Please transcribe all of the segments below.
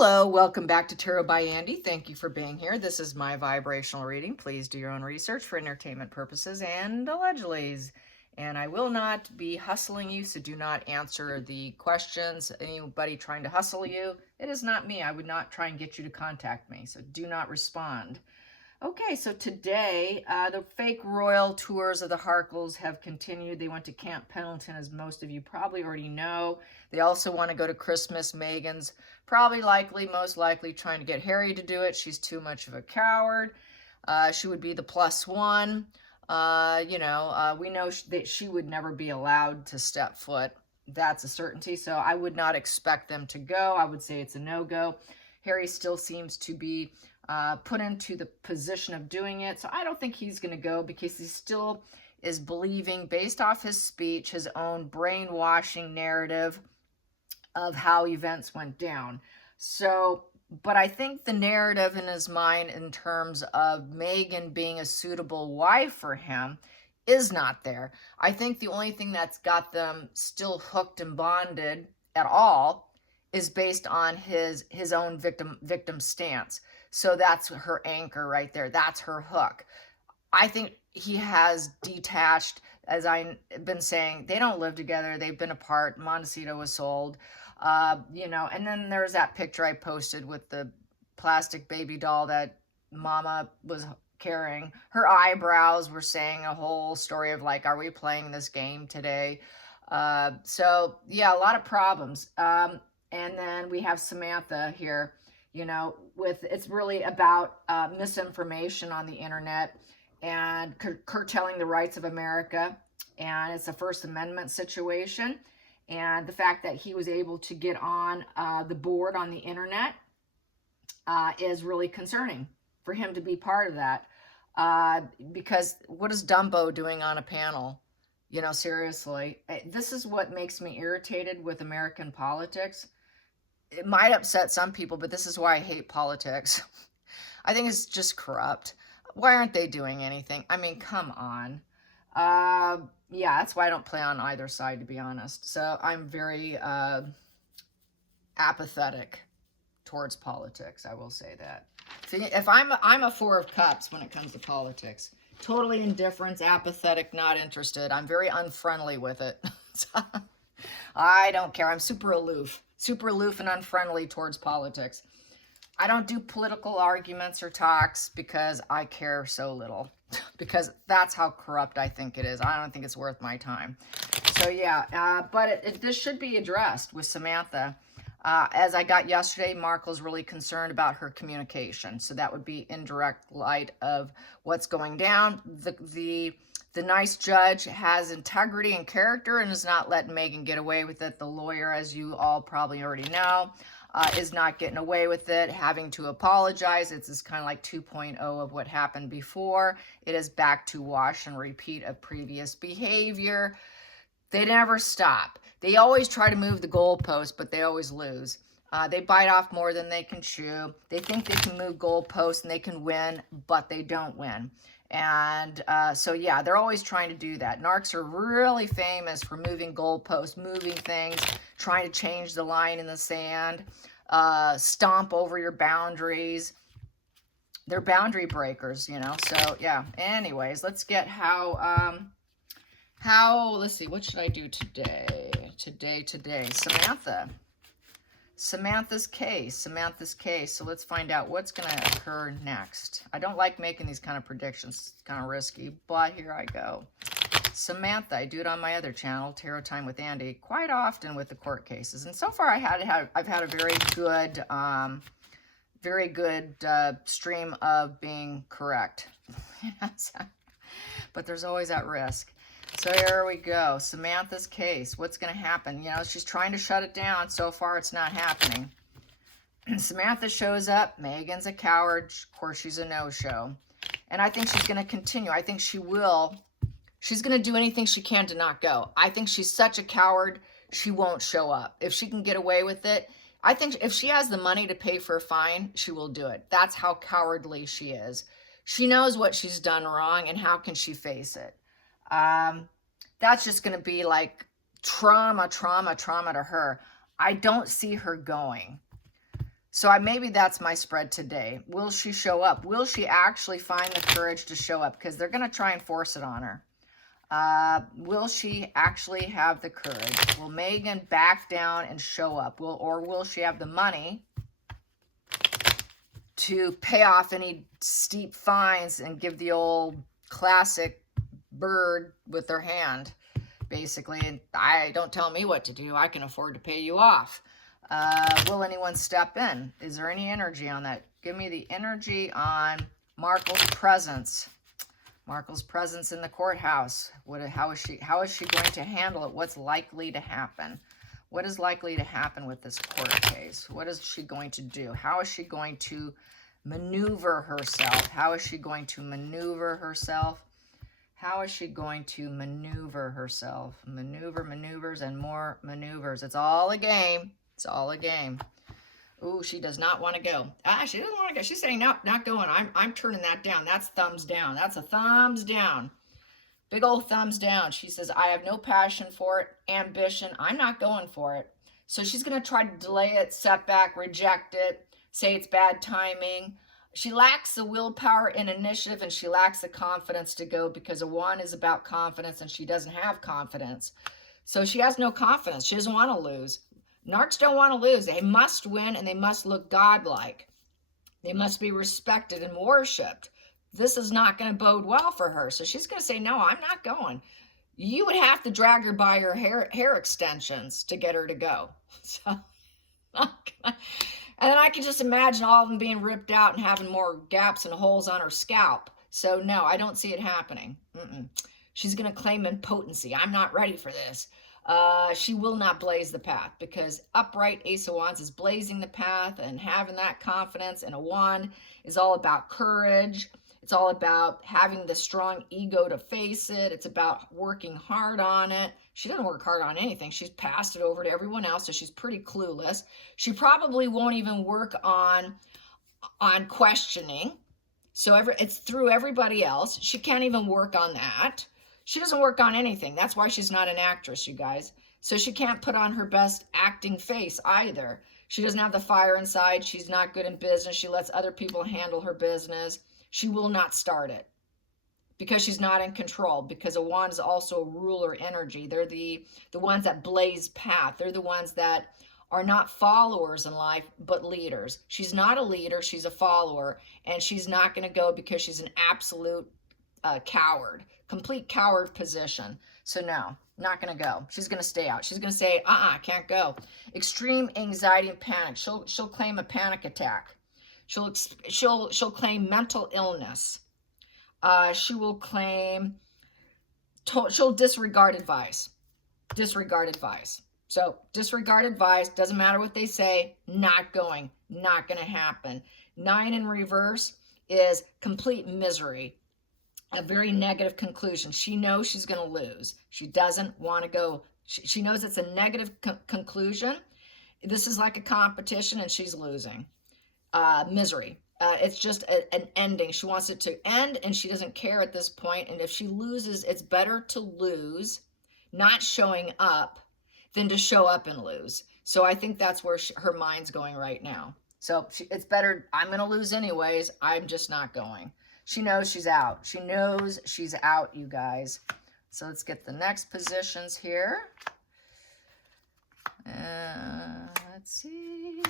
Hello, welcome back to Tarot by Andy. Thank you for being here. This is my vibrational reading. Please do your own research for entertainment purposes and allegedlys. And I will not be hustling you, so do not answer the questions. Anybody trying to hustle you, it is not me. I would not try and get you to contact me, so do not respond. Okay, so today, the fake royal tours of the Harkles have continued. They went to Camp Pendleton, as most of you probably already know. They also want to go to Christmas. Meghan's most likely trying to get Harry to do it. She's too much of a coward. She would be the plus one. We know that she would never be allowed to step foot. That's a certainty, so I would not expect them to go. I would say it's a no-go. Harry still seems to be put into the position of doing it. So I don't think he's going to go because he still is believing, based off his speech, his own brainwashing narrative of how events went down. So, but I think the narrative in his mind in terms of Meghan being a suitable wife for him is not there. I think the only thing that's got them still hooked and bonded at all is based on his own victim stance. So that's her anchor right there. That's her hook. I think he has detached, as I've been saying, they don't live together. They've been apart. Montecito was sold, and then there's that picture I posted with the plastic baby doll that Mama was carrying. Her eyebrows were saying a whole story of like, are we playing this game today? So yeah, a lot of problems. And then we have Samantha here, it's really about misinformation on the internet and curtailing the rights of America. And it's a First Amendment situation. And the fact that he was able to get on the board on the internet is really concerning for him to be part of that. Because what is Dumbo doing on a panel? Seriously, this is what makes me irritated with American politics. It might upset some people, but this is why I hate politics. I think it's just corrupt. Why aren't they doing anything? I mean, come on. Yeah, that's why I don't play on either side, to be honest. So I'm very apathetic towards politics. I will say that. See, if I'm a Four of Cups when it comes to politics. Totally indifference, apathetic, not interested. I'm very unfriendly with it. I don't care. I'm super aloof and unfriendly towards politics. I don't do political arguments or talks because I care so little, because that's how corrupt I think it is. I don't think it's worth my time. So yeah, but this should be addressed with Samantha. As I got yesterday, Markle's really concerned about her communication. So that would be in direct light of what's going down. The nice judge has integrity and character and is not letting Meghan get away with it. The lawyer, as you all probably already know, is not getting away with it, having to apologize. It's kind of like 2.0 of what happened before. It is back to wash and repeat of previous behavior. They never stop. They always try to move the goalpost, but they always lose. They bite off more than they can chew. They think they can move goalposts and they can win, but they don't win. And so, yeah, they're always trying to do that. Narcs are really famous for moving goalposts, moving things, trying to change the line in the sand, stomp over your boundaries. They're boundary breakers, So, yeah, anyways, let's get let's see, what should I do today? Today. Samantha's case. So let's find out what's going to occur next. I don't like making these kind of predictions. It's kind of risky, but here I go. Samantha, I do it on my other channel, Tarot Time with Andy, quite often with the court cases. And so far I've had a very good stream of being correct. But there's always that risk. So here we go. Samantha's case. What's going to happen? She's trying to shut it down. So far, it's not happening. Samantha shows up. Meghan's a coward. Of course, she's a no-show. And I think she's going to continue. I think she will. She's going to do anything she can to not go. I think she's such a coward, she won't show up. If she can get away with it, I think if she has the money to pay for a fine, she will do it. That's how cowardly she is. She knows what she's done wrong, and how can she face it? That's just going to be like trauma to her. I don't see her going. So maybe that's my spread today. Will she show up? Will she actually find the courage to show up? Because they're going to try and force it on her. Will she actually have the courage? Will Megan back down and show up? Or will she have the money to pay off any steep fines and give the old classic bird with her hand, basically? And don't tell me what to do. I can afford to pay you off. Will anyone step in? Is there any energy on that? Give me the energy on Markle's presence. Markle's presence in the courthouse. How is she going to handle it? What's likely to happen? What is likely to happen with this court case? What is she going to do? How is she going to maneuver herself? How is she going to maneuver herself? How is she going to maneuver herself? Maneuvers, and more maneuvers. It's all a game. It's all a game. Ooh, she does not want to go. She doesn't want to go. She's saying, no, not going. I'm turning that down. That's thumbs down. That's a thumbs down. Big old thumbs down. She says, I have no passion for it, ambition. I'm not going for it. So she's going to try to delay it, setback, reject it, say it's bad timing. She lacks the willpower and initiative, and she lacks the confidence to go, because a 1 is about confidence, and she doesn't have confidence. So she has no confidence. She doesn't want to lose. Narcs don't want to lose. They must win, and they must look godlike. They must be respected and worshipped. This is not going to bode well for her. So she's going to say, no, I'm not going. You would have to drag her by her hair extensions to get her to go. So, and then I can just imagine all of them being ripped out and having more gaps and holes on her scalp. So no, I don't see it happening. She's going to claim impotency. I'm not ready for this. She will not blaze the path, because upright Ace of Wands is blazing the path and having that confidence. And a 1 is all about courage. It's all about having the strong ego to face it. It's about working hard on it. She doesn't work hard on anything. She's passed it over to everyone else, so she's pretty clueless. She probably won't even work on questioning. So it's through everybody else. She can't even work on that. She doesn't work on anything. That's why she's not an actress, you guys. So she can't put on her best acting face either. She doesn't have the fire inside. She's not good in business. She lets other people handle her business. She will not start it because she's not in control, because a 1 is also a ruler energy. They're the ones that blaze path. They're the ones that are not followers in life, but leaders. She's not a leader. She's a follower, and she's not going to go because she's an absolute coward, complete coward position. So no, not going to go. She's going to stay out. She's going to say, can't go. Extreme anxiety and panic. She'll claim a panic attack. She'll claim mental illness. She will claim, she'll disregard advice. Disregard advice. So disregard advice, doesn't matter what they say, not going, not going to happen. 9 in reverse is complete misery. A very negative conclusion. She knows she's going to lose. She doesn't want to go. She knows it's a negative conclusion. This is like a competition, and she's losing. Misery. It's just an ending. She wants it to end, and she doesn't care at this point. And if she loses, it's better to lose, not showing up, than to show up and lose. So I think that's where her mind's going right now. So it's better, I'm going to lose anyways. I'm just not going. She knows she's out. She knows she's out, you guys. So let's get the next positions here. Let's see.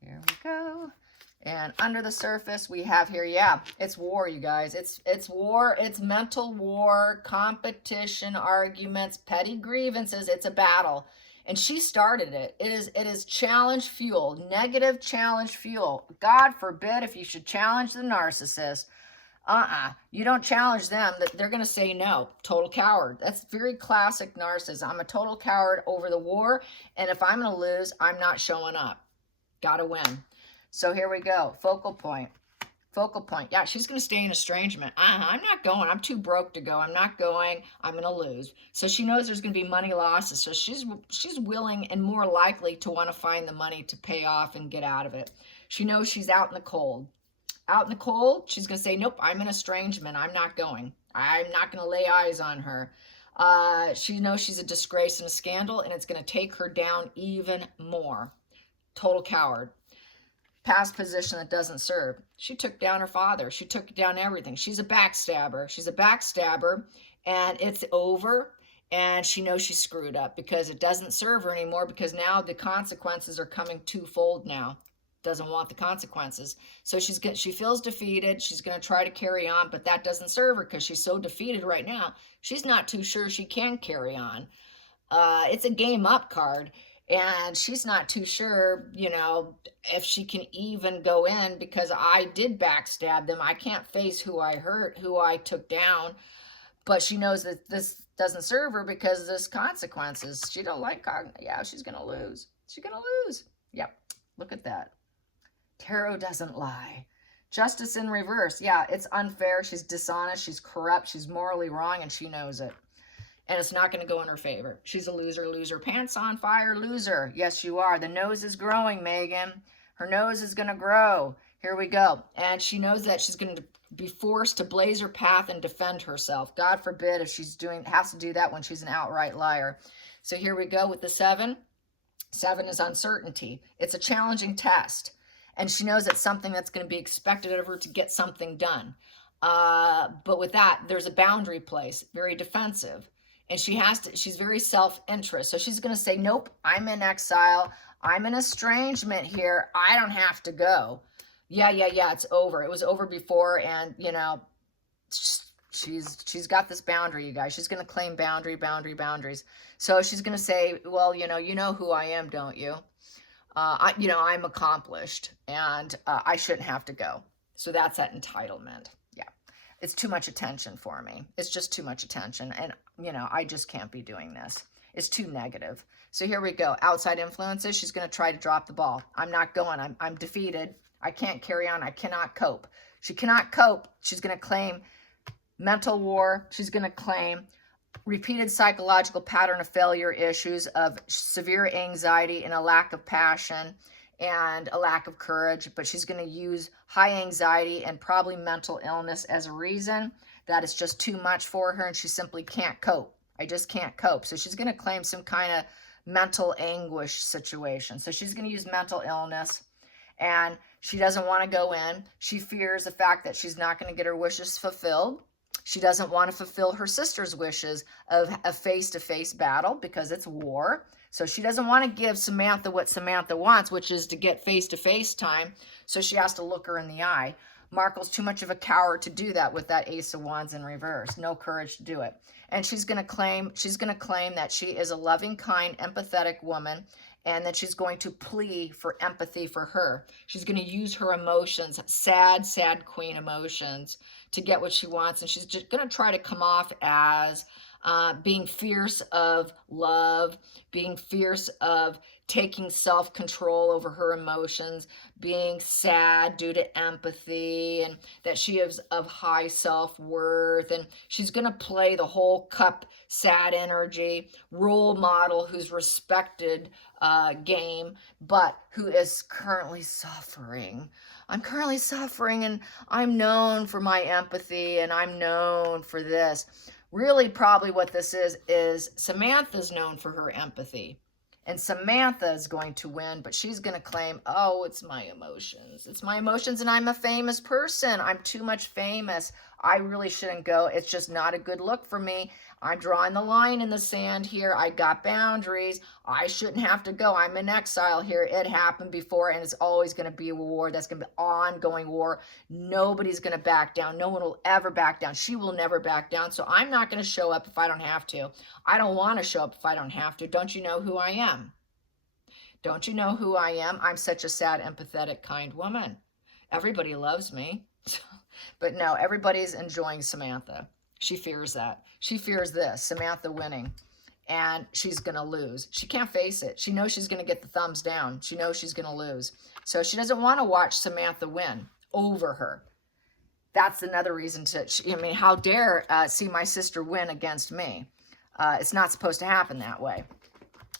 Here we go. And under the surface, we have here, it's war, you guys. It's war. It's mental war, competition, arguments, petty grievances. It's a battle. And she started it. It is challenge fuel, negative challenge fuel. God forbid if you should challenge the narcissist. You don't challenge them. They're going to say no. Total coward. That's very classic narcissism. I'm a total coward over the war. And if I'm going to lose, I'm not showing up. Got to win. So here we go. Focal point. Focal point. Yeah, she's going to stay in estrangement. I'm not going. I'm too broke to go. I'm not going. I'm going to lose. So she knows there's going to be money losses. So she's willing and more likely to want to find the money to pay off and get out of it. She knows she's out in the cold. Out in the cold, she's going to say, nope, I'm in estrangement. I'm not going. I'm not going to lay eyes on her. She knows she's a disgrace and a scandal, and it's going to take her down even more. Total coward. past position that doesn't serve. She took down her father. She took down everything. She's a backstabber. She's a backstabber, and it's over. And she knows she screwed up because it doesn't serve her anymore, because now the consequences are coming twofold now. Doesn't want the consequences. So she feels defeated. She's going to try to carry on, but that doesn't serve her because she's so defeated right now. She's not too sure she can carry on. It's a game up card, and she's not too sure, you know, if she can even go in, because I did backstab them. I can't face who I hurt, who I took down, but she knows that this doesn't serve her because there's consequences. She don't like, yeah, she's going to lose. She's going to lose. Yep. Look at that. Tarot doesn't lie. Justice in reverse. Yeah, it's unfair. She's dishonest. She's corrupt. She's morally wrong, and she knows it. And it's not going to go in her favor. She's a loser, loser. Pants on fire, loser. Yes, you are. The nose is growing, Megan. Her nose is going to grow. Here we go. And she knows that she's going to be forced to blaze her path and defend herself. God forbid if she's has to do that when she's an outright liar. So here we go with the 7. 7 is uncertainty. It's a challenging test. And she knows it's something that's going to be expected of her to get something done. But with that, there's a boundary place, very defensive. And she's very self-interest. So she's going to say, nope, I'm in exile. I'm in estrangement here. I don't have to go. Yeah, it's over. It was over before. And, you know, she's got this boundary, you guys. She's going to claim boundaries. So she's going to say, well, you know who I am, don't you? I'm accomplished, and I shouldn't have to go. So that's that entitlement. Yeah. It's too much attention for me. It's just too much attention. And, I just can't be doing this. It's too negative. So here we go. Outside influences. She's going to try to drop the ball. I'm not going. I'm defeated. I can't carry on. I cannot cope. She cannot cope. She's going to claim mental war. She's going to claim repeated psychological pattern of failure issues of severe anxiety and a lack of passion and a lack of courage. But she's going to use high anxiety and probably mental illness as a reason that it's just too much for her, and she simply can't cope. I just can't cope. So she's going to claim some kind of mental anguish situation. So she's going to use mental illness, and she doesn't want to go in. She fears the fact that she's not going to get her wishes fulfilled. She doesn't want to fulfill her sister's wishes of a face-to-face battle because it's war. So she doesn't want to give Samantha what Samantha wants, which is to get face-to-face time. So she has to look her in the eye. Markle's too much of a coward to do that with that Ace of Wands in reverse. No courage to do it. And she's going to claim that she is a loving, kind, empathetic woman, and that she's going to plea for empathy for her. She's going to use her emotions, sad queen emotions, to get what she wants. And she's just going to try to come off as being fierce of love, being fierce of taking self-control over her emotions, being sad due to empathy, and that she is of high self-worth. And she's going to play the whole cup sad energy, role model who's respected game, but who is currently suffering. I'm currently suffering, and I'm known for my empathy, and I'm known for this. Really, probably what this is Samantha's known for her empathy. And Samantha is going to win, but she's going to claim, oh, it's my emotions. It's my emotions, and I'm a famous person. I'm too much famous. I really shouldn't go. It's just not a good look for me. I'm drawing the line in the sand here. I got boundaries. I shouldn't have to go. I'm in exile here. It happened before, and it's always going to be a war. That's going to be an ongoing war. Nobody's going to back down. No one will ever back down. She will never back down, so I'm not going to show up if I don't have to. I don't want to show up if I don't have to. Don't you know who I am? Don't you know who I am? I'm such a sad, empathetic, kind woman. Everybody loves me. But no, everybody's enjoying Samantha. She fears that. She fears this, Samantha winning. And she's going to lose. She can't face it. She knows she's going to get the thumbs down. She knows she's going to lose. So she doesn't want to watch Samantha win over her. That's another reason how dare see my sister win against me? It's not supposed to happen that way.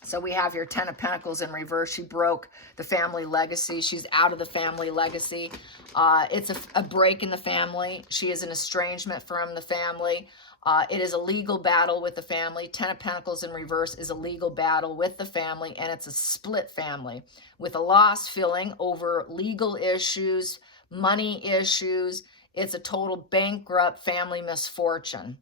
So we have your 10 of Pentacles in reverse. She broke the family legacy. She's out of the family legacy. It's a break in the family. She is an estrangement from the family. It is a legal battle with the family. Ten of Pentacles in reverse is a legal battle with the family, and it's a split family with a loss feeling over legal issues, money issues. It's a total bankrupt family misfortune.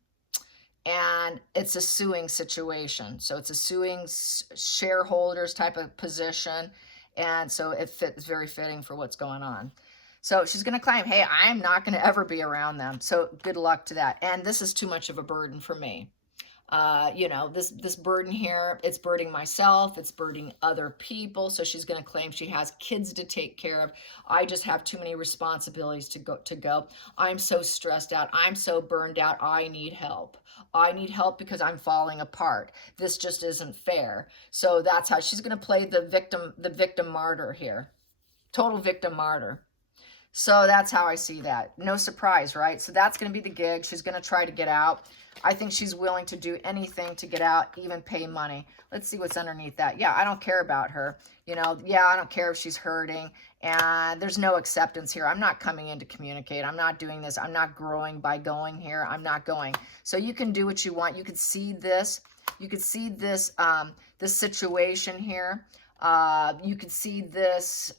And it's a suing situation. So it's a suing shareholders type of position. And so it's very fitting for what's going on. So she's going to claim, hey, I'm not going to ever be around them. So good luck to that. And this is too much of a burden for me. You know, this burden here, it's burdening myself, it's burdening other people. So she's going to claim she has kids to take care of. I just have too many responsibilities to go. I'm so stressed out. I'm so burned out. I need help. I need help because I'm falling apart. This just isn't fair. So that's how she's going to play the victim martyr here. Total victim martyr. So that's how I see that. No surprise, right? So that's going to be the gig. She's going to try to get out. I think she's willing to do anything to get out, even pay money. Let's see what's underneath that. Yeah, I don't care about her. You know, yeah, I don't care if she's hurting. And there's no acceptance here. I'm not coming in to communicate. I'm not doing this. I'm not growing by going here. I'm not going. So you can do what you want. You could see this. You could see this, this situation here. You could see this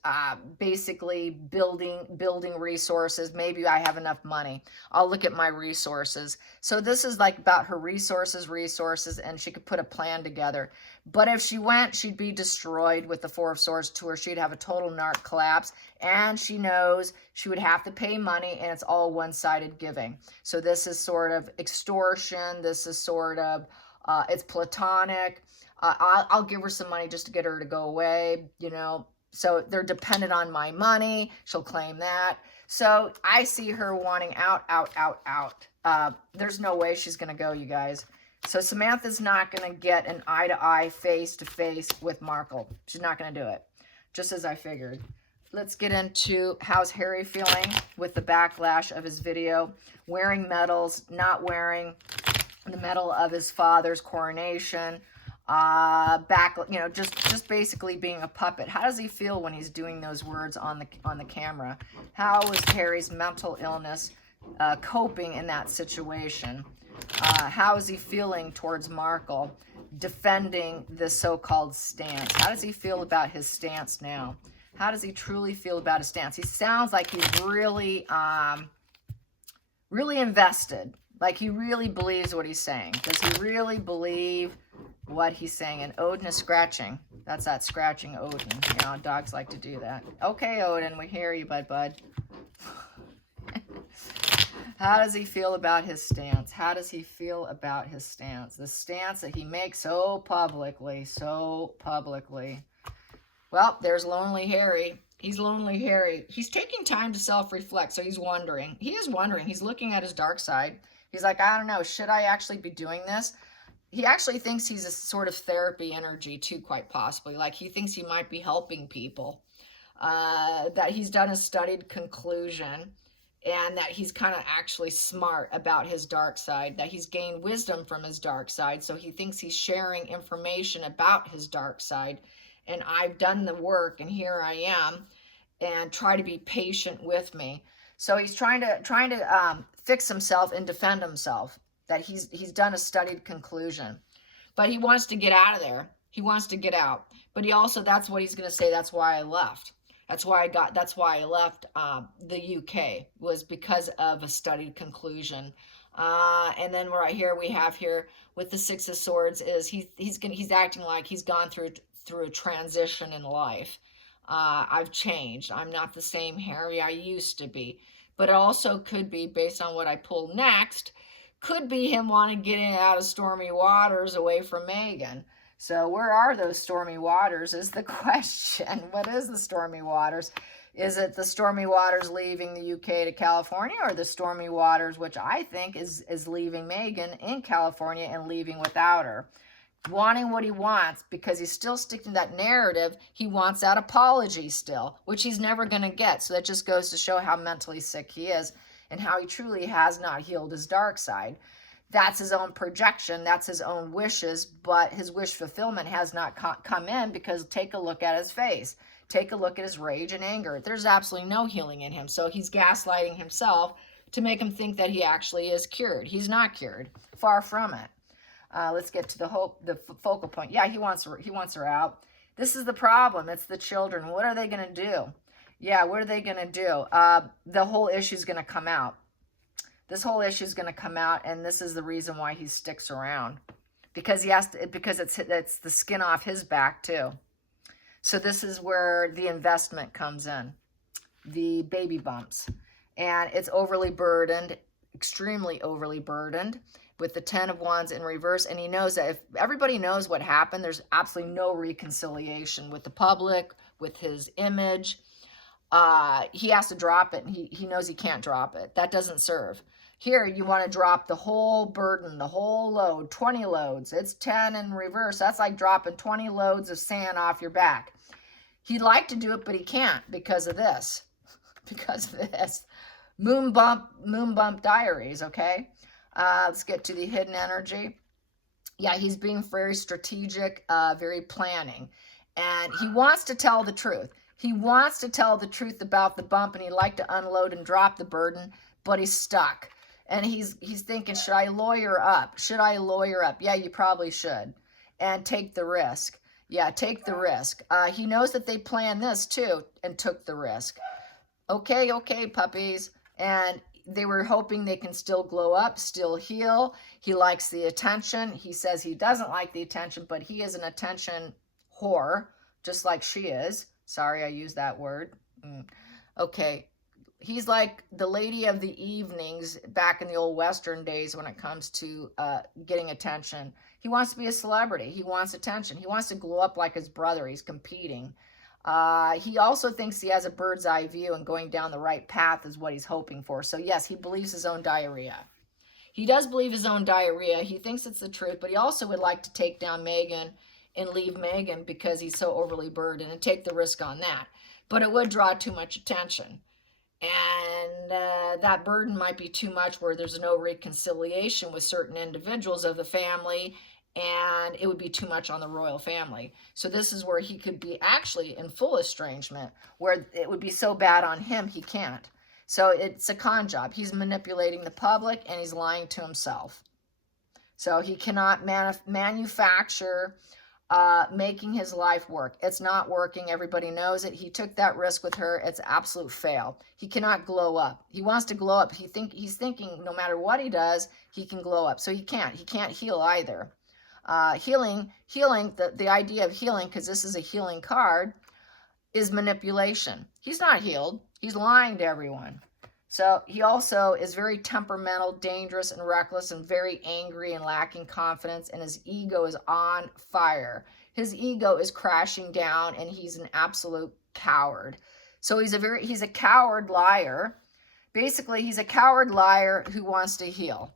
basically building resources. Maybe I have enough money. I'll look at my resources. So this is like about her resources, and she could put a plan together. But if she went, she'd be destroyed with the Four of Swords to her. She'd have a total narc collapse. And she knows she would have to pay money, and it's all one-sided giving. So this is sort of extortion. This is sort of, it's platonic. I'll give her some money just to get her to go away, you know. So they're dependent on my money. She'll claim that. So I see her wanting out. There's no way she's going to go, you guys. So Samantha's not going to get an eye-to-eye, face-to-face with Markle. She's not going to do it, just as I figured. Let's get into how's Harry feeling with the backlash of his video. Wearing medals, not wearing the medal of his father's coronation. You know, just basically being a puppet. How does he feel when he's doing those words on the camera? How is Harry's mental illness coping in that situation? How is he feeling towards Markle defending this so-called stance? How does he feel about his stance now? How does he truly feel about his stance? He sounds like he's really really invested. Like he really believes what he's saying. Does he really believe what he's saying? And Odin is scratching. That's that scratching Odin. You know, dogs like to do that. Okay, Odin, we hear you, bud. How does he feel about his stance? How does he feel about his stance? The stance that he makes so publicly. Well, there's Lonely Harry. He's Lonely Harry. He's taking time to self-reflect, so he's wondering. He is wondering. He's looking at his dark side. He's like, I don't know, should I actually be doing this? He actually thinks he's a sort of therapy energy too, quite possibly. Like he thinks he might be helping people. That he's done a studied conclusion, and that he's kind of actually smart about his dark side, that he's gained wisdom from his dark side. So he thinks he's sharing information about his dark side. And I've done the work, and here I am, and try to be patient with me. So he's trying to fix himself and defend himself. That he's done a studied conclusion, but he wants to get out of there. He wants to get out, but he also, that's what he's going to say. That's why I left. That's why I left the UK, was because of a studied conclusion. And then right here we have here with the Six of Swords is he's acting like he's gone through a transition in life. I've changed. I'm not the same Harry I used to be. But it also could be, based on what I pull next, could be him wanting to get out of stormy waters away from Meghan. So where are those stormy waters is the question. What is the stormy waters? Is it the stormy waters leaving the UK to California, or the stormy waters, which I think is leaving Meghan in California and leaving without her? Wanting what he wants, because he's still sticking to that narrative. He wants that apology still, which he's never going to get. So that just goes to show how mentally sick he is and how he truly has not healed his dark side. That's his own projection. That's his own wishes, but his wish fulfillment has not come in, because take a look at his face. Take a look at his rage and anger. There's absolutely no healing in him. So he's gaslighting himself to make him think that he actually is cured. He's not cured. Far from it. Let's get to the focal point. Yeah, he wants her out. This is the problem. It's the children. What are they going to do? Yeah, what are they going to do? The whole issue is going to come out. This whole issue is going to come out, and this is the reason why he sticks around. Because he has to, because it's the skin off his back too. So this is where the investment comes in. The baby bumps. And it's overly burdened, extremely overly burdened, with the 10 of Wands in reverse. And he knows that if everybody knows what happened, there's absolutely no reconciliation with the public, with his image. He has to drop it, and he knows he can't drop it. That doesn't serve. Here, you want to drop the whole burden, the whole load, 20 loads. It's 10 in reverse. That's like dropping 20 loads of sand off your back. He'd like to do it, but he can't because of this. Because of this. Moon bump diaries, okay? Let's get to the hidden energy. Yeah, he's being very strategic, very planning. And he wants to tell the truth. He wants to tell the truth about the bump, and he'd like to unload and drop the burden, but he's stuck. And he's thinking, should I lawyer up? Should I lawyer up? Yeah, you probably should. And take the risk. Yeah, take the risk. He knows that they planned this too and took the risk. Okay, puppies. And they were hoping they can still glow up, still heal. He likes the attention. He says he doesn't like the attention, but he is an attention whore, just like she is. Sorry, I used that word. Okay. He's like the lady of the evenings back in the old Western days when it comes to getting attention. He wants to be a celebrity. He wants attention. He wants to glow up like his brother. He's competing. He also thinks he has a bird's eye view, and going down the right path is what he's hoping for. So yes, he believes his own diarrhea. He does believe his own diarrhea. He thinks it's the truth, but he also would like to take down Megan and leave Megan because he's so overly burdened and take the risk on that. But it would draw too much attention. And that burden might be too much where there's no reconciliation with certain individuals of the family, and it would be too much on the royal family. So this is where he could be actually in full estrangement, where it would be so bad on him he can't. So it's a con job. He's manipulating the public, and he's lying to himself. So he cannot manufacture making his life work. It's not working. Everybody knows it. He took that risk with her. It's an absolute fail. He cannot glow up. He wants to glow up. He's thinking no matter what he does, he can glow up. So he can't. He can't heal either. Healing, the idea of healing, because this is a healing card, is manipulation. He's not healed. He's lying to everyone. So he also is very temperamental, dangerous, and reckless, and very angry and lacking confidence, and his ego is on fire. His ego is crashing down, and he's an absolute coward. So he's a coward liar. Basically, he's a coward liar who wants to heal,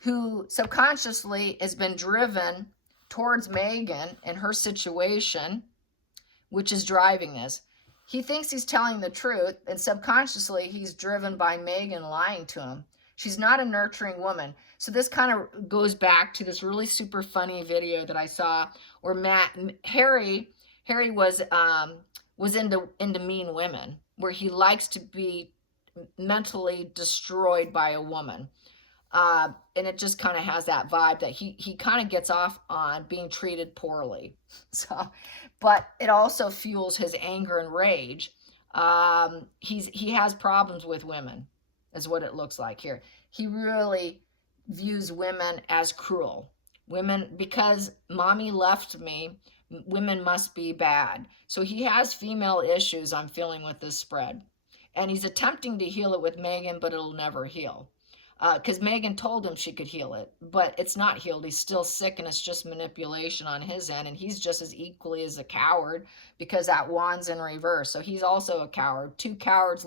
who subconsciously has been driven towards Megan and her situation, which is driving this. He thinks he's telling the truth, and subconsciously he's driven by Megan lying to him. She's not a nurturing woman. So this kind of goes back to this really super funny video that I saw where Harry was into mean women, where he likes to be mentally destroyed by a woman. And it just kind of has that vibe that he kind of gets off on being treated poorly. So, but it also fuels his anger and rage. He has problems with women, is what it looks like here. He really views women as cruel. Women, because mommy left me, women must be bad. So he has female issues, I'm feeling, with this spread. And he's attempting to heal it with Megan, but it'll never heal. Because Megan told him she could heal it, but it's not healed. He's still sick, and it's just manipulation on his end, and he's just as equally as a coward because that wand's in reverse. So he's also a coward. Two cowards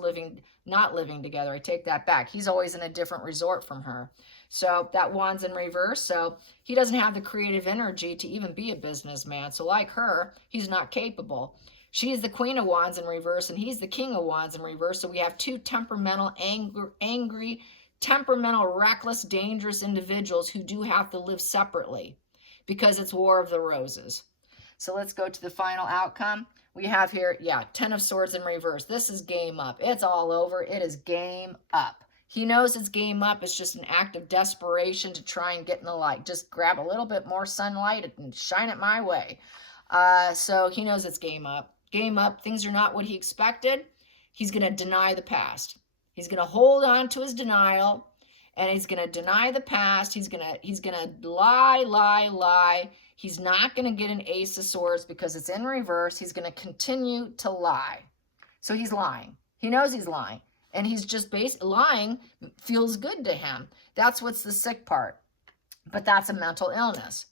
not living together. I take that back. He's always in a different resort from her. So that wand's in reverse. So he doesn't have the creative energy to even be a businessman. So like her, he's not capable. She is the Queen of Wands in reverse, and he's the King of Wands in reverse. So we have two temperamental, angry, temperamental, reckless, dangerous individuals who do have to live separately because it's War of the Roses. So let's go to the final outcome. We have here, 10 of Swords in reverse. This is game up. It's all over. It is game up. He knows it's game up. It's just an act of desperation to try and get in the light. Just grab a little bit more sunlight and shine it my way. So he knows it's game up. Game up. Things are not what he expected. He's going to deny the past. He's going to hold on to his denial, and he's going to deny the past. He's going to lie. He's not going to get an Ace of Swords because it's in reverse. He's going to continue to lie. So he's lying. He knows he's lying. And he's just lying feels good to him. That's what's the sick part. But that's a mental illness.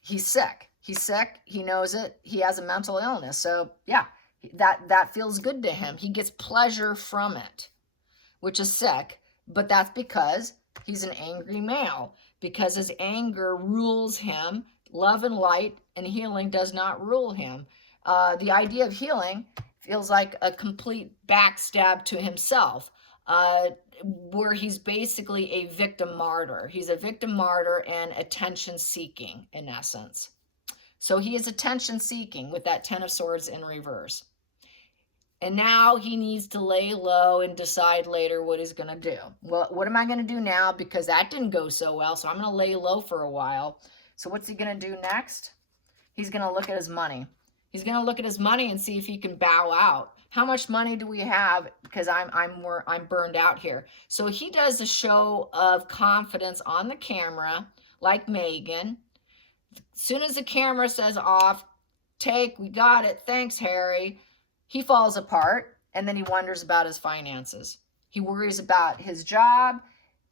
He's sick. He's sick. He knows it. He has a mental illness. So yeah, that feels good to him. He gets pleasure from it, which is sick. But that's because he's an angry male. Because his anger rules him. Love and light and healing does not rule him. The idea of healing feels like a complete backstab to himself, where he's basically a victim martyr. He's a victim martyr and attention seeking in essence. So he is attention seeking with that 10 of Swords in reverse. And now he needs to lay low and decide later what he's going to do. Well, what am I going to do now? Because that didn't go so well, so I'm going to lay low for a while. So what's he going to do next? He's going to look at his money. He's going to look at his money and see if he can bow out. How much money do we have? Because I'm burned out here. So he does a show of confidence on the camera, like Megan. As soon as the camera says off, we got it, thanks, Harry. He falls apart, and then he wonders about his finances. He worries about his job.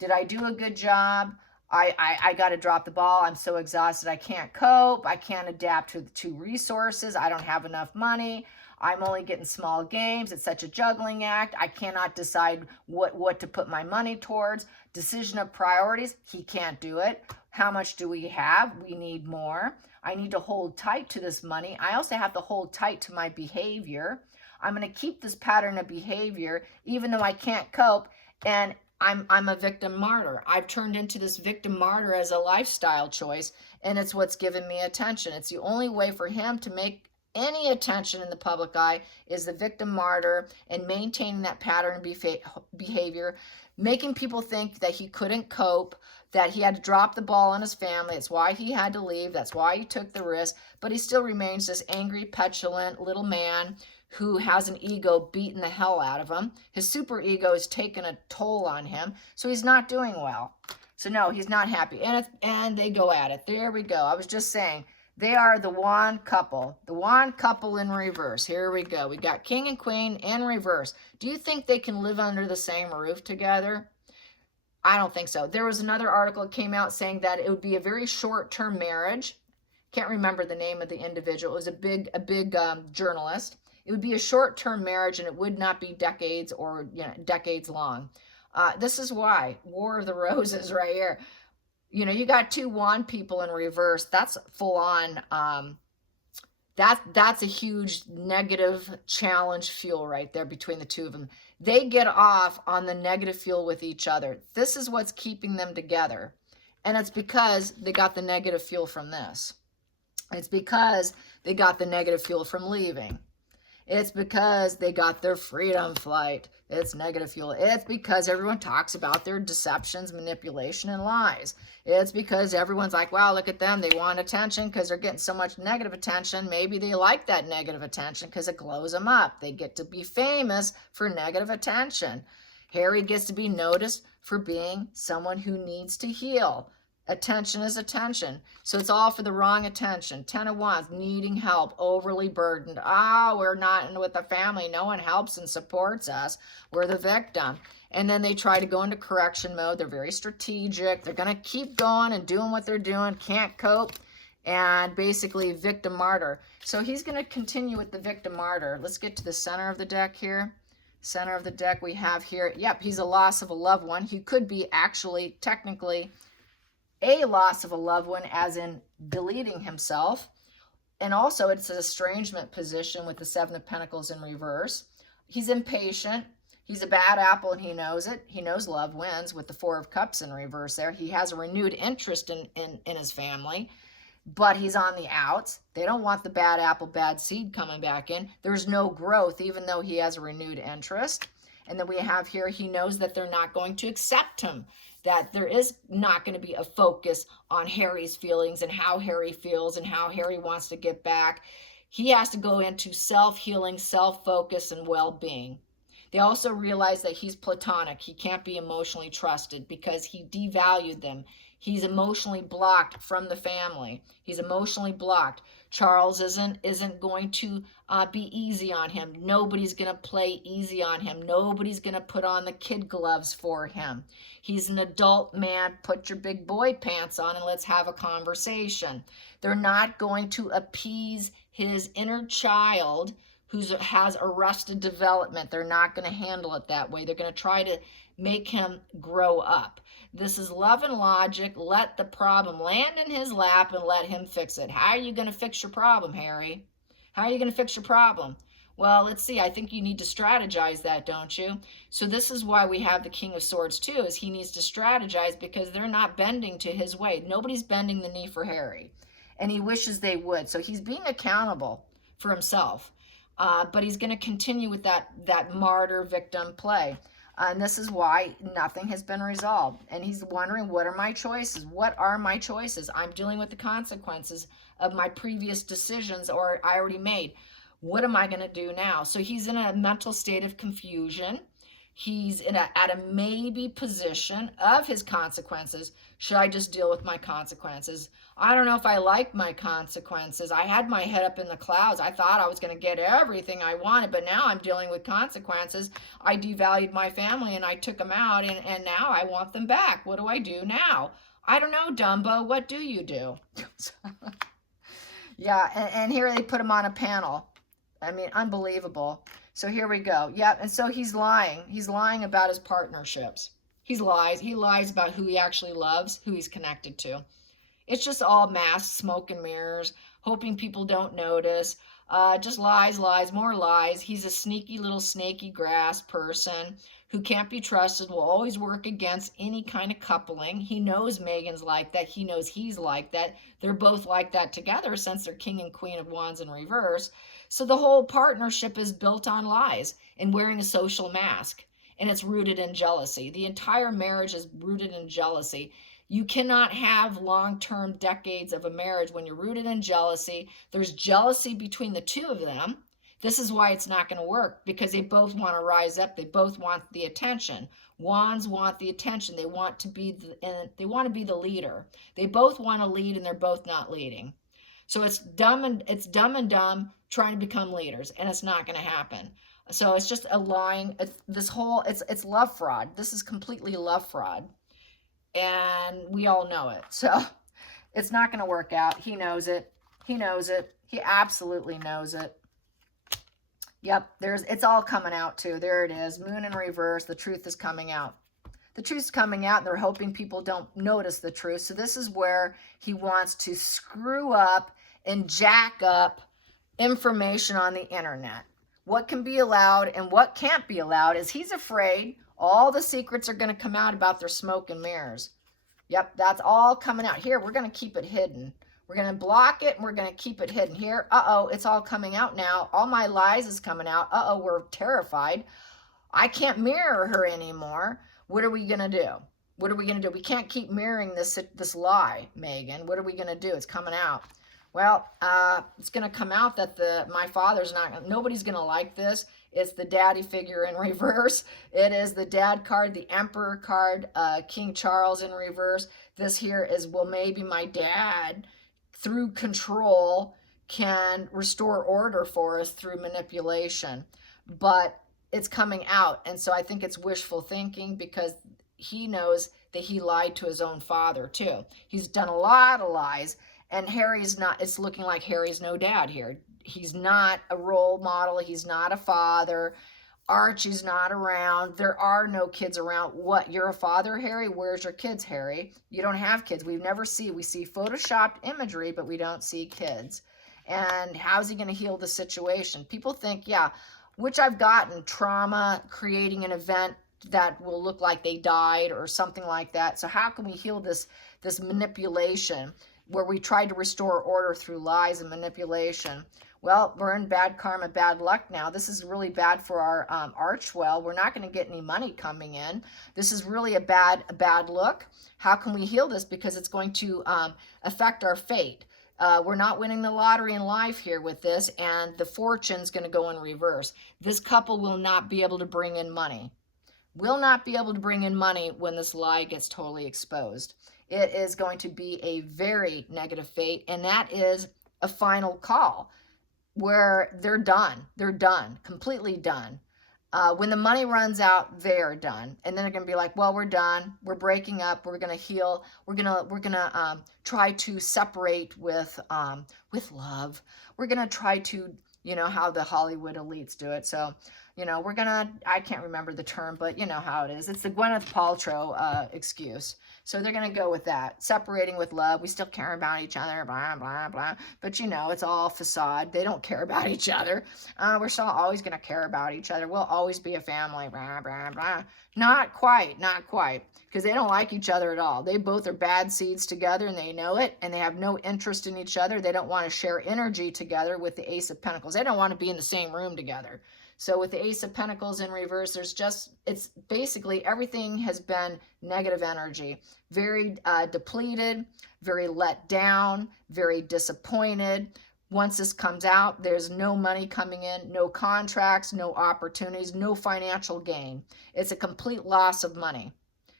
Did I do a good job? I got to drop the ball. I'm so exhausted. I can't cope. I can't adapt to resources. I don't have enough money. I'm only getting small games. It's such a juggling act. I cannot decide what to put my money towards. Decision of priorities. He can't do it. How much do we have? We need more. I need to hold tight to this money. I also have to hold tight to my behavior. I'm going to keep this pattern of behavior even though I can't cope. And I'm a victim martyr. I've turned into this victim martyr as a lifestyle choice, and it's what's given me attention. It's the only way for him to make any attention in the public eye is the victim martyr and maintaining that pattern of behavior, making people think that he couldn't cope, that he had to drop the ball on his family. It's why he had to leave. That's why he took the risk, but he still remains this angry, petulant little man who has an ego beating the hell out of him. His super ego is taking a toll on him, so he's not doing well. So no, he's not happy. And they go at it. There we go. I was just saying, they are the wand couple. The wand couple in reverse. Here we go. We got King and Queen in reverse. Do you think they can live under the same roof together? I don't think so. There was another article that came out saying that it would be a very short-term marriage. Can't remember the name of the individual. It was a big journalist. It would be a short-term marriage, and it would not be decades or decades long. This is why. War of the Roses right here. You got two wand people in reverse. That's full on. That's a huge negative challenge fuel right there between the two of them. They get off on the negative fuel with each other. This is what's keeping them together. And it's because they got the negative fuel from this. It's because they got the negative fuel from leaving. It's because they got their freedom flight. It's negative fuel. It's because everyone talks about their deceptions, manipulation, and lies. It's because everyone's like, wow, look at them. They want attention because they're getting so much negative attention. Maybe they like that negative attention because it glows them up. They get to be famous for negative attention. Harry gets to be noticed for being someone who needs to heal. Attention is attention. So it's all for the wrong attention. 10 of Wands, needing help, overly burdened. We're not with the family. No one helps and supports us. We're the victim. And then they try to go into correction mode. They're very strategic. They're going to keep going and doing what they're doing. Can't cope. And basically victim martyr. So he's going to continue with the victim martyr. Let's get to the center of the deck here. Center of the deck we have here. Yep, he's a loss of a loved one. He could be actually, technically, a loss of a loved one, as in deleting himself. And also it's an estrangement position with the Seven of Pentacles in reverse. He's impatient. He's a bad apple and he knows it. He knows love wins with the Four of Cups in reverse there. He has a renewed interest in his family, but he's on the outs. They don't want the bad apple, bad seed coming back in. There's no growth even though he has a renewed interest. And then we have here, he knows that they're not going to accept him, that there is not going to be a focus on Harry's feelings and how Harry feels and how Harry wants to get back. He has to go into self-healing, self-focus, and well-being. They also realize that he's platonic. He can't be emotionally trusted because he devalued them. He's emotionally blocked from the family. He's emotionally blocked. Charles isn't going to be easy on him. Nobody's going to play easy on him. Nobody's going to put on the kid gloves for him. He's an adult man. Put your big boy pants on and let's have a conversation. They're not going to appease his inner child who has arrested development. They're not going to handle it that way. They're going to try to make him grow up. This is love and logic. Let the problem land in his lap and let him fix it. How are you going to fix your problem, Harry? How are you going to fix your problem? Well, let's see. I think you need to strategize that, don't you? So this is why we have the King of Swords too, is he needs to strategize because they're not bending to his way. Nobody's bending the knee for Harry, and he wishes they would. So he's being accountable for himself. But he's going to continue with that martyr victim play. And this is why nothing has been resolved. And he's wondering, what are my choices? What are my choices? I'm dealing with the consequences of my previous decisions or I already made. What am I going to do now? So he's in a mental state of confusion. He's at a maybe position of his consequences. Should I just deal with my consequences? I don't know if I like my consequences. I had my head up in the clouds. I thought I was going to get everything I wanted, but now I'm dealing with consequences. I devalued my family and I took them out, and now I want them back. What do I do now? I don't know, Dumbo. What do you do? Yeah, and here they put him on a panel. I mean, unbelievable. So here we go. Yeah, and so he's lying. He's lying about his partnerships. He lies about who he actually loves, who he's connected to. It's just all mask, smoke and mirrors, hoping people don't notice. Just lies, more lies. He's a sneaky little snaky grass person who can't be trusted, will always work against any kind of coupling. He knows Megan's like that. He knows he's like that. They're both like that together since they're king and queen of wands in reverse. So the whole partnership is built on lies and wearing a social mask. And it's rooted in jealousy. The entire marriage is rooted in jealousy. You cannot have long-term decades of a marriage when you're rooted in jealousy. There's jealousy between the two of them. This is why it's not going to work, because they both want to rise up. They both want the attention. Wands want the attention. They want to be the leader. They both want to lead, and they're both not leading. So it's dumb and dumb trying to become leaders, and it's not going to happen. So it's just a lying. It's love fraud. This is completely love fraud, and we all know it. So it's not going to work out. He knows it. He knows it. He absolutely knows it. Yep, it's all coming out too. There it is. Moon in reverse. The truth is coming out. The truth's coming out, and they're hoping people don't notice the truth. So this is where he wants to screw up and jack up information on the internet. What can be allowed and what can't be allowed is he's afraid all the secrets are going to come out about their smoke and mirrors. Yep, that's all coming out. Here, we're going to keep it hidden. We're going to block it, and we're going to keep it hidden. Here, uh-oh, it's all coming out now. All my lies is coming out. Uh-oh, we're terrified. I can't mirror her anymore. What are we going to do? What are we going to do? We can't keep mirroring this lie, Megan. What are we going to do? It's coming out. Well, it's going to come out that my father's nobody's going to like this. It's the daddy figure in reverse. It is the dad card, the emperor card, King Charles in reverse. This here is, well, maybe my dad, through control, can restore order for us through manipulation. But it's coming out. And so I think it's wishful thinking, because he knows that he lied to his own father too. He's done a lot of lies, and it's looking like Harry's no dad here. He's not a role model. He's not a father. Archie's not around. There are no kids around. What, you're a father, Harry? Where's your kids, Harry? You don't have kids. We see photoshopped imagery, but we don't see kids. And how's he going to heal the situation? People think, yeah, which I've gotten, trauma, creating an event that will look like they died or something like that. So how can we heal this manipulation where we tried to restore order through lies and manipulation? Well, we're in bad karma, bad luck now. This is really bad for our archwell. We're not going to get any money coming in. This is really a bad look. How can we heal this? Because it's going to affect our fate. We're not winning the lottery in life here with this, and the fortune's going to go in reverse. This couple will not be able to bring in money. Will not be able to bring in money when this lie gets totally exposed. It is going to be a very negative fate, and that is a final call where they're done. They're done, completely done. When the money runs out, they're done, and then they're going to be like, well, we're done, we're breaking up, we're going to heal, we're going to try to separate with love. We're going to try to, you know, how the Hollywood elites do it. So, you know, we're going to, I can't remember the term, but you know how it is. It's the Gwyneth Paltrow excuse. So they're going to go with that. Separating with love. We still care about each other, blah, blah, blah. But, you know, it's all facade. They don't care about each other. We're still always going to care about each other. We'll always be a family, blah, blah, blah. Not quite, not quite. Because they don't like each other at all. They both are bad seeds together, and they know it, and they have no interest in each other. They don't want to share energy together with the Ace of Pentacles. They don't want to be in the same room together. So with the Ace of Pentacles in reverse, there's just, it's basically everything has been negative energy. Very depleted, very let down, very disappointed. Once this comes out, there's no money coming in, no contracts, no opportunities, no financial gain. It's a complete loss of money.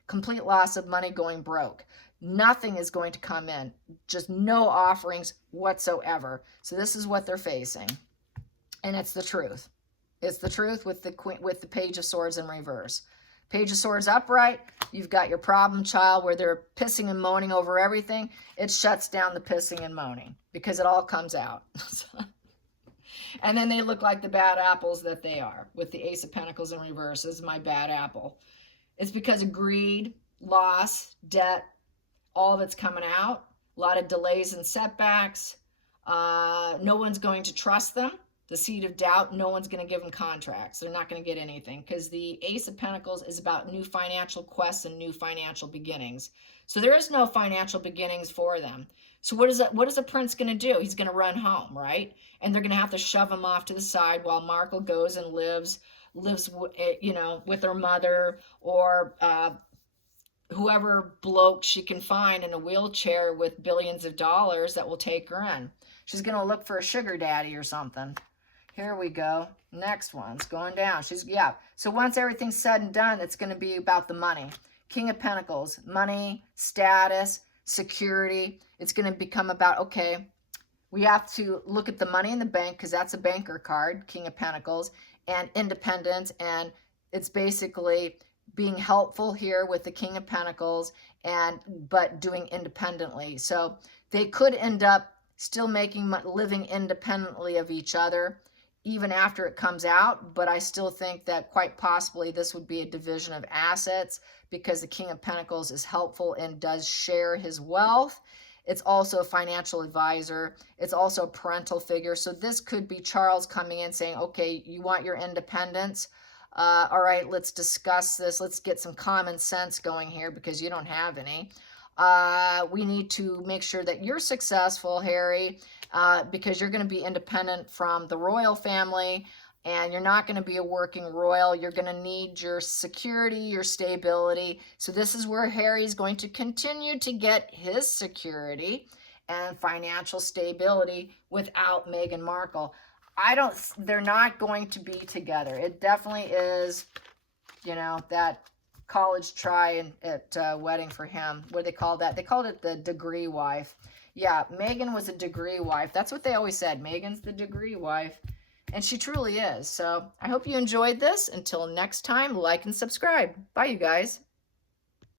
Complete loss of money, going broke. Nothing is going to come in. Just no offerings whatsoever. So this is what they're facing. And it's the truth. It's the truth with the Page of Swords in reverse. Page of Swords upright, you've got your problem child where they're pissing and moaning over everything. It shuts down the pissing and moaning because it all comes out. And then they look like the bad apples that they are with the Ace of Pentacles in reverse. This is my bad apple. It's because of greed, loss, debt, all that's coming out. A lot of delays and setbacks. No one's going to trust them. The seed of doubt, no one's going to give them contracts. They're not going to get anything because the Ace of Pentacles is about new financial quests and new financial beginnings. So there is no financial beginnings for them. So what is a prince going to do? He's going to run home, right? And they're going to have to shove him off to the side while Markle goes and lives, you know, with her mother or whoever bloke she can find in a wheelchair with billions of dollars that will take her in. She's going to look for a sugar daddy or something. Here we go. Next one's going down. Yeah. So once everything's said and done, it's going to be about the money. King of Pentacles, money, status, security. It's going to become about, okay, we have to look at the money in the bank because that's a banker card, King of Pentacles, and independence. And it's basically being helpful here with the King of Pentacles, but doing independently. So they could end up still living independently of each other even after it comes out, but I still think that quite possibly this would be a division of assets because the King of Pentacles is helpful and does share his wealth. It's also a financial advisor. It's also a parental figure. So this could be Charles coming in saying, okay, you want your independence? All right, let's discuss this. Let's get some common sense going here because you don't have any. We need to make sure that you're successful, Harry, because you're going to be independent from the royal family and you're not going to be a working royal. You're going to need your security, your stability. So this is where Harry's going to continue to get his security and financial stability without Meghan Markle. They're not going to be together. It definitely is, you know, that college try at wedding for him. What do they call that? They called it the degree wife. Yeah, Meghan was a degree wife. That's what they always said. Meghan's the degree wife. And she truly is. So I hope you enjoyed this. Until next time, like and subscribe. Bye, you guys.